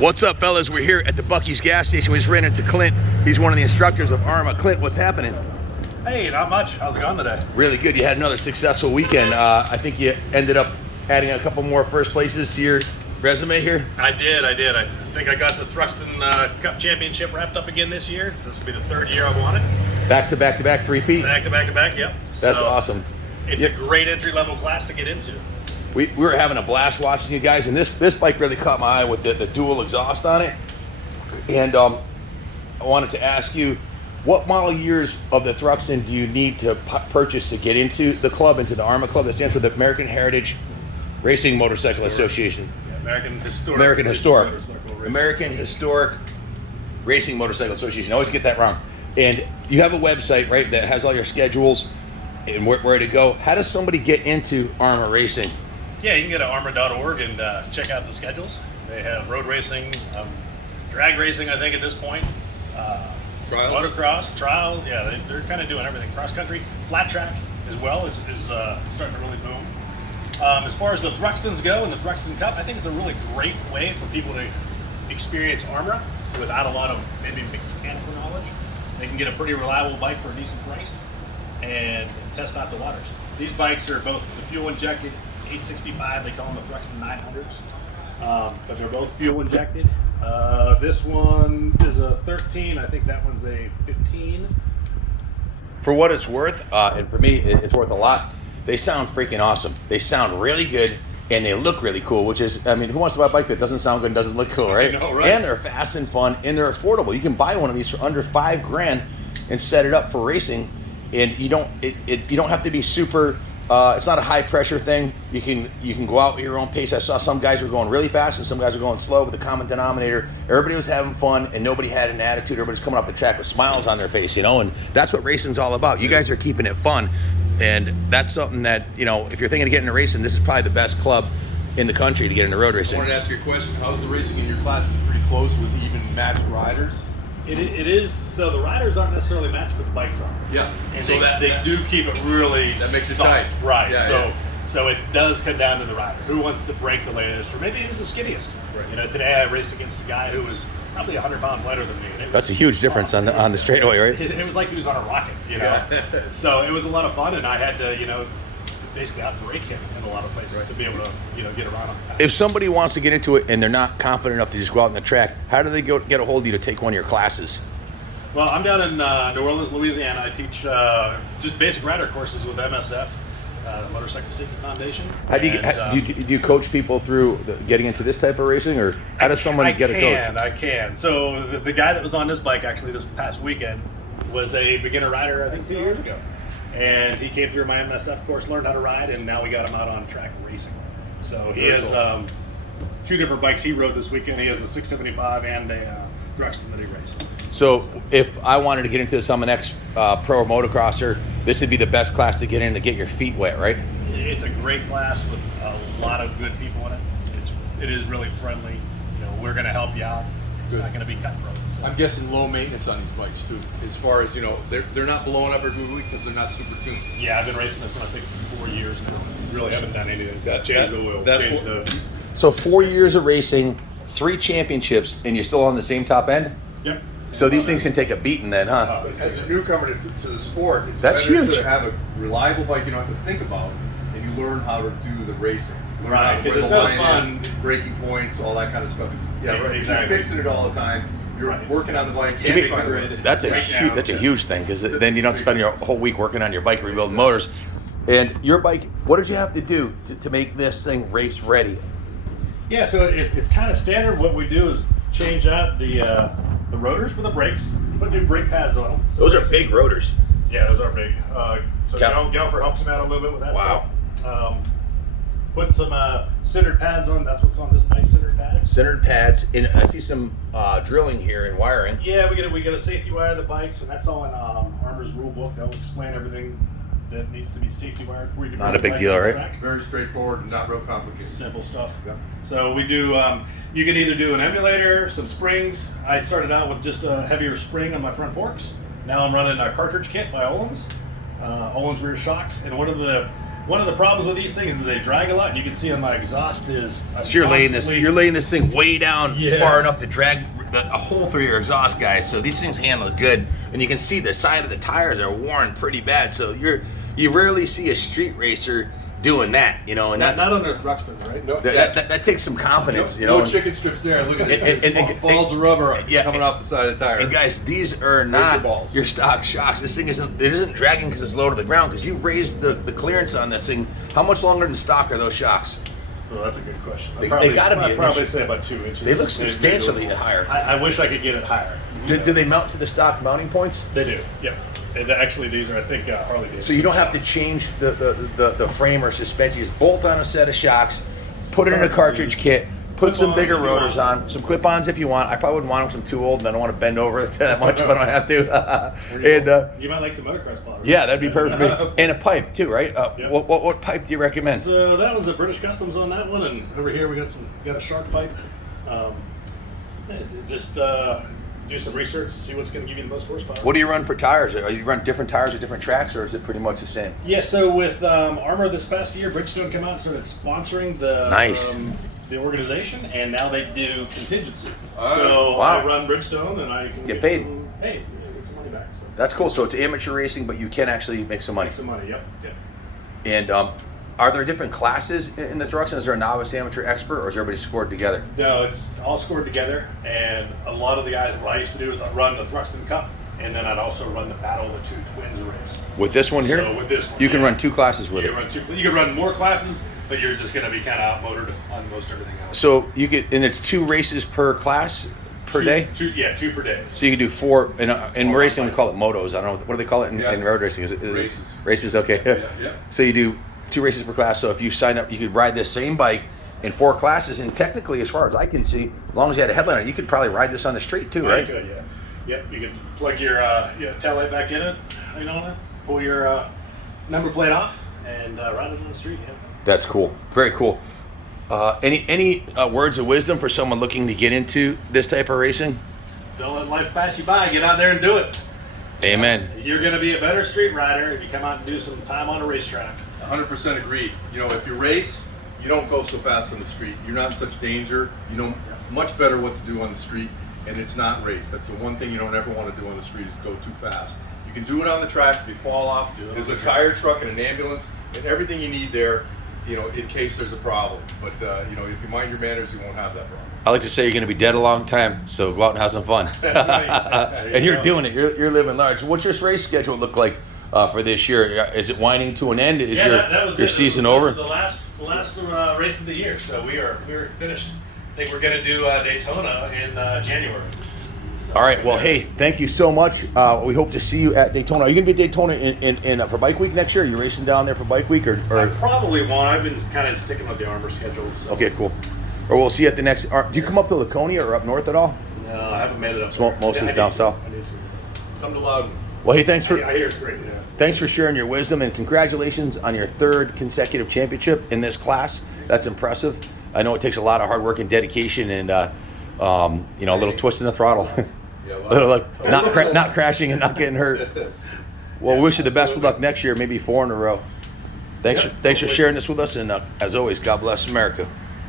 What's up, fellas? We're here at the Buc-ee's gas station. We just ran into Clint. He's one of the instructors of Ahrma. Clint, what's happening? Hey, not much. How's it going today? Really good. You had another successful weekend. I think you ended up adding a couple more first places to your resume here. I did. I think I got the Thruxton Cup Championship wrapped up again this year. So this will be the third year I've won it. Back to back to back, three-peat? Back to back to back, yep. That's awesome. It's a great entry-level class to get into. We were having a blast watching you guys, and this bike really caught my eye with the dual exhaust on it. And I wanted to ask you, what model years of the Thruxton do you need to purchase to get into the club, into the Ahrma Club? That stands for the American Heritage Racing Motorcycle Association. Yeah, American Historic Racing Motorcycle Association. I always get that wrong. And you have a website, right, that has all your schedules and where to go. How does somebody get into Ahrma racing? Yeah, you can go to ahrma.org and check out the schedules. They have road racing, drag racing, I think, at this point. Trials. Motocross, trials, yeah, they're kind of doing everything. Cross country, flat track as well is starting to really boom. As far as the Thruxtons go and the Thruxton Cup, I think it's a really great way for people to experience Ahrma without a lot of maybe mechanical knowledge. They can get a pretty reliable bike for a decent price and test out the waters. These bikes are both the fuel injected 865, they call them the Thruxton 900s, but they're both fuel injected. This one is a 13, I think that one's a 15. For what it's worth, and for me, it's worth a lot. They sound freaking awesome. They sound really good, and they look really cool, which is, I mean, who wants to buy a bike that doesn't sound good and doesn't look cool, right? I know, right? And they're fast and fun, and they're affordable. You can buy one of these for under $5,000 and set it up for racing, and you don't have to be super. It's not a high pressure thing. You can go out at your own pace. I saw some guys were going really fast and some guys were going slow, but the common denominator, everybody was having fun and nobody had an attitude. Everybody's coming off the track with smiles on their face, and that's what racing's all about. You guys are keeping it fun, and that's something that, if you're thinking of getting into racing, this is probably the best club in the country to get into road racing. I wanted to ask you a question. How's the racing in your class? Is it pretty close with even matched riders? It is, so the riders aren't necessarily matched, but the bikes are. Yeah. And So they do keep it really That makes it solid. tight. Right. Yeah, So it does come down to the rider. Who wants to break the latest, or maybe he was the skinniest. Right. Today I raced against a guy who was probably 100 pounds lighter than me. And That's a huge difference on the straightaway, right? It was like he was on a rocket, So it was a lot of fun, and I had to, basically outbreak him in a lot of places to be able to, get around him. If somebody wants to get into it and they're not confident enough to just go out on the track, how do they get a hold of you to take one of your classes? Well, I'm down in New Orleans, Louisiana. I teach just basic rider courses with MSF, Motorcycle Safety Foundation. How do do you coach people through getting into this type of racing, or how does someone get a coach? I can. So the guy that was on this bike actually this past weekend was a beginner rider, I think 2 years ago. And he came through my MSF course, learned how to ride, and now we got him out on track racing. So he has two different bikes he rode this weekend. He has a 675 and a Thruxton that he raced. So if I wanted to get into this, I'm an ex-pro motocrosser, this would be the best class to get in to get your feet wet, right? It's a great class with a lot of good people in it. It is really friendly. We're going to help you out. It's not going to be cutthroat. I'm guessing low maintenance on these bikes too. As far as they're not blowing up every week because they're not super tuned. Yeah, I've been racing this one I think 4 years now. Really haven't done anything. Change the oil. So 4 years of racing, 3 championships, and you're still on the same top end? Yep. So these things can take a beating then, huh? As a newcomer to the sport, it's That's better huge. to have a reliable bike you don't have to think about, and you learn how to do the racing. Learn how to because where it's the no line fun. is, braking points, all that kind of stuff. Right. Exactly. You're fixing it all the time. You're working on the bike. To me, that's a huge thing, because then you don't spend your whole week working on your bike rebuilding motors. And your bike, what did you have to do to make this thing race ready? Yeah, so it's kind of standard. What we do is change out the rotors for the brakes, put new brake pads on them. So Those are big rotors. Yeah, those are big. So Galfer helps them out a little bit with that stuff. Put some centered pads on. That's what's on this bike, centered pads. Centered pads, and I see some drilling here and wiring. Yeah, we get a safety wire to the bikes, and that's all in Ahrma's rule book. They'll explain everything that needs to be safety wired before you can. Not a big deal, right? Very straightforward and not real complicated. Simple stuff. Yeah. So we do. You can either do an emulator, some springs. I started out with just a heavier spring on my front forks. Now I'm running a cartridge kit by Olin's rear shocks, and one of the One of the problems with these things is they drag a lot, and you can see on my exhaust is So you're laying this thing way down Yeah. far enough to drag a hole through your exhaust, guys. So these things handle good, and you can see the side of the tires are worn pretty bad. So you rarely see a street racer doing that, you know, and not that's on a Thruxton, right? No, that takes some confidence, you know. No chicken strips there. Look at And- it. Balls of rubber coming off the side of the tire. And guys, these are not your stock shocks. This thing isn't dragging because it's low to the ground, because you've raised the clearance on this thing. How much longer than stock are those shocks? Well, that's a good question. They gotta be. I'd probably say about 2 inches. They look substantially higher. I wish I could get it higher. Do they mount to the stock mounting points? They do. Yep. And actually, these are, I think, Harley Davidson. So you don't have to change the frame or suspension. You just bolt on a set of shocks, put it in a cartridge kit, put some bigger rotors on, some clip-ons if you want. I probably wouldn't want them, 'cause I'm too old and I don't want to bend over that much if I don't have to. And you might like some motocross power. yeah, that'd be perfect for me. And a pipe too, right? Yep. What pipe do you recommend? So that one's a British Customs on that one, and over here we got a shark pipe. Just do some research, see what's going to give you the most horsepower. What do you run for tires? Are you run different tires at different tracks, or is it pretty much the same? Yeah, so with Ahrma this past year, Bridgestone came out and started sponsoring the organization, and now they do contingency. So Wow. I run Bridgestone, and I can Get paid. Get some money back. So. That's cool. So it's amateur racing, but you can actually make some money. Make some money. Yep. And are there different classes in the Thruxton? Is there a novice, amateur, expert, or is everybody scored together? No, it's all scored together, and a lot of the guys, what I used to do is I'd run the Thruxton Cup, and then I'd also run the Battle of the Two Twins race. With this one here? So with this one, you can run 2 classes with you it. can run more classes, but you're just going to be kind of outmotored on most everything else. So you could, and it's 2 races per class per day? 2 per day. So you can do 4, in racing we call it motos. I don't know, what do they call it in road racing? Is it Races. Races, okay. Yeah. So you do 2 races per class. So if you sign up, you could ride this same bike in 4 classes, and technically, as far as I can see, as long as you had a headliner, you could probably ride this on the street too, right? You could, yeah. Yep, you could plug your tail light back in it, pull your number plate off, and ride it on the street. Yeah. That's cool. Very cool. Any words of wisdom for someone looking to get into this type of racing? Don't let life pass you by. Get out there and do it. Amen. You're going to be a better street rider if you come out and do some time on a racetrack. 100% agreed. You know, if you race, you don't go so fast on the street. You're not in such danger. You know much better what to do on the street, and it's not race. That's the one thing you don't ever want to do on the street is go too fast. You can do it on the track if you fall off. There's a tire truck and an ambulance and everything you need there, you know, in case there's a problem. But, you know, if you mind your manners, you won't have that problem. I like to say you're going to be dead a long time, so go out and have some fun. And you're doing it. You're living large. What's your race schedule look like for this year? Is it winding to an end? Is that was your it. season This over? was the last race of the year, so we're finished. I think we're going to do Daytona in January. So, All right. Well, hey, thank you so much. We hope to see you at Daytona. Are you going to be at Daytona in for Bike Week next year? Are you racing down there for Bike Week, or? I probably won't. I've been kind of sticking with the Ahrma schedule. So. Okay, cool. Or we'll see you at the next. Do you come up to Laconia or up north at all? No, I haven't made it up. It's mostly down south. I need to. Come to Loudon. Well, hey, thanks for. I hear it's great. Yeah. Thanks for sharing your wisdom, and congratulations on your 3rd consecutive championship in this class. That's impressive. I know it takes a lot of hard work and dedication, and a little twist in the throttle, Yeah, a little like not crashing and not getting hurt. Well, we wish you the best of luck next year, maybe 4 in a row. Thanks for sharing this with us, and as always, God bless America.